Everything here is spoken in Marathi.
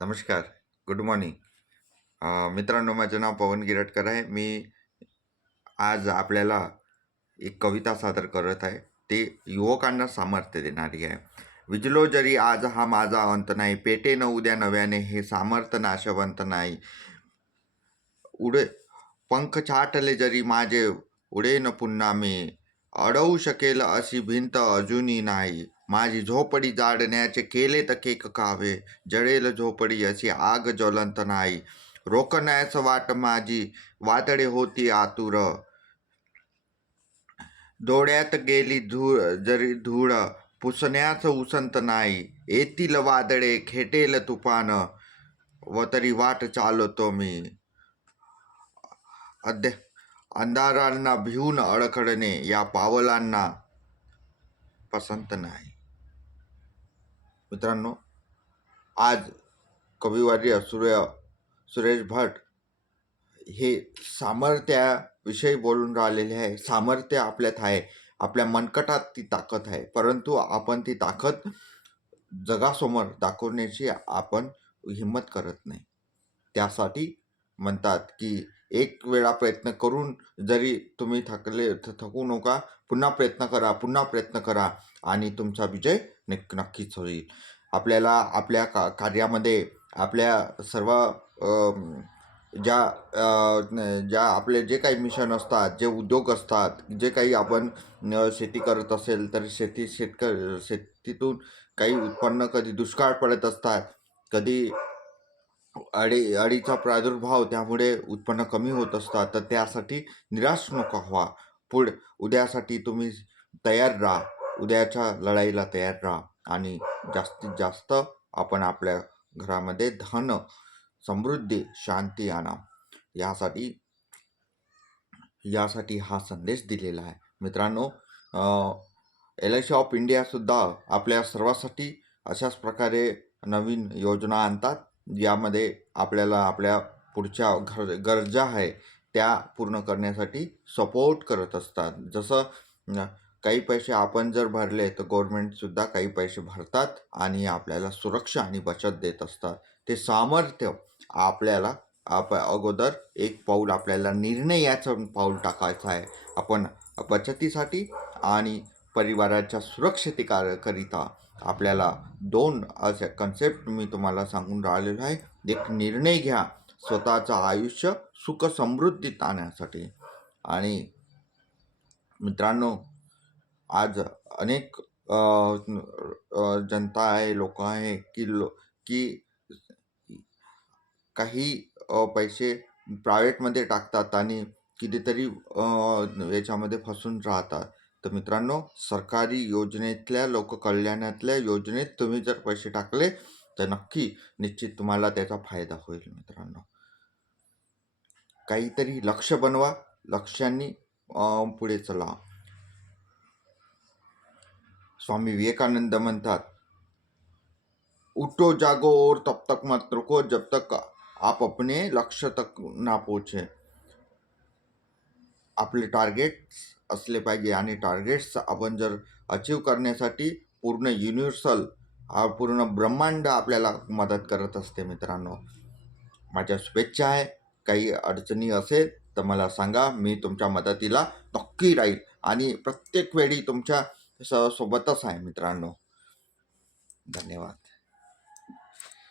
नमस्कार. Good morning. मित्रांनो, माझं नाव पवन गिरटकर आहे. मी आज आपल्याला एक कविता सादर करत आहे. ते युवकांना सामर्थ्य देणारी आहे. विजलो जरी आज हा माझा अंत नाही, पेटे न उद्या नव्याने हे सामर्थ्य नाशवंत नाही. उडे पंख छाटले जरी माझे उडेन पुन्हा मी, अडवू शकेल अशी भिंत अजूनही नाही. माझी झोपडी जाडण्याचे केले तर केक कावे, जळेल झोपडी अशी आग ज्वलंत नाही. रोखण्यास वाट माझी वादळे होती आतुर, डोळ्यात गेली जरी धूळ पुसण्यास उसंत नाही. येतील वादळे खेटेल तुफान, व तरी वाट चालतो मी. अंधारांना भिवून अडखडणे या पावलांना पसंत नाही. मित्रांनो, आज कविवर्य सुरेश भट हे सामर्थ्याविषयी बोलून राहिलेले आहे. सामर्थ्य आपल्यात आहे, आपल्या मनकटात ती ताकद आहे, परंतु आपण ती ताकद जगासमोर दाखवण्याची आपण हिंमत करत नाही. त्यासाठी म्हणतात की एक वेळा प्रयत्न करून जरी तुम्ही थकू नका, पुन्हा प्रयत्न करा आणि तुमचा विजय नक्कीच होईल. आपल्याला आपल्या कार्यामध्ये आपल्या सर्व ज्या आपले जे काही मिशन असतात, जे उद्योग असतात, जे काही आपण शेती करत असेल तर शेतीतून काही उत्पन्न, कधी दुष्काळ पडत असतात, कधी अळीचा प्रादुर्भाव, त्यामुळे उत्पन्न कमी होत असतात. तर त्यासाठी निराश नको व्हा. उद्यासाठी तुम्ही तयार राहा, उद्याच्या लढाईला तयार राहा आणि जास्तीत जास्त आपण आपल्या घरामध्ये धन, समृद्धी, शांती आणा. यासाठी हा संदेश दिलेला आहे. मित्रांनो, LIC ऑफ इंडियासुद्धा आपल्या सर्वांसाठी अशाच प्रकारे नवीन योजना आणतात, यामध्ये आपल्याला आपल्या पुढच्या गरजा आहे त्या पूर्ण करण्यासाठी सपोर्ट करत असतात. जसं काही पैसे आपण जर भरले तर गव्हर्नमेंटसुद्धा काही पैसे भरतात आणि आपल्याला सुरक्षा आणि बचत देत असतात. ते सामर्थ्य आपल्याला अगोदर एक पाऊल, आपल्याला निर्णयाचं पाऊल टाकायचं आहे. आपण बचतीसाठी आणि परिवाराच्या सुरक्षितेकरिता आपल्याला 2 असे कन्सेप्ट मी तुम्हाला सांगून राहिलेलो आहे. एक निर्णय घ्या स्वतःचं आयुष्य सुख समृद्धीत आणण्यासाठी. आणि मित्रांनो, आज अनेक जनता आहे, लोक आहे की काही पैसे प्रायव्हेटमध्ये टाकतात आणि कितीतरी याच्यामध्ये फसून राहतात. तर मित्रांनो, सरकारी योजनेतल्या, लोककल्याणातल्या योजनेत तुम्ही जर पैसे टाकले तर निश्चित तुम्हाला त्याचा फायदा होईल. मित्रांनो, काहीतरी लक्ष बनवा, लक्ष्यांनी पुढे चला. स्वामी विवेकानंद म्हणतात, उठो जागो और तब तक मत रुको जब तक आप अपने लक्ष्य तक ना पोहोचे. आपले टार्गेट्स असले पाहिजे आणि टार्गेट्स आपण जर अचीव करण्यासाठी पूर्ण युनिव्हर्सल, पूर्ण ब्रह्मांड आपल्याला मदत करत असते. मित्रांनो, माझ्या शुभेच्छा आहे. काही अडचणी असेल तर मला सांगा, मी तुमच्या मदतीला नक्की राहील आणि प्रत्येक वेळी तुमच्या सोबतच आहे. मित्रांनो, धन्यवाद.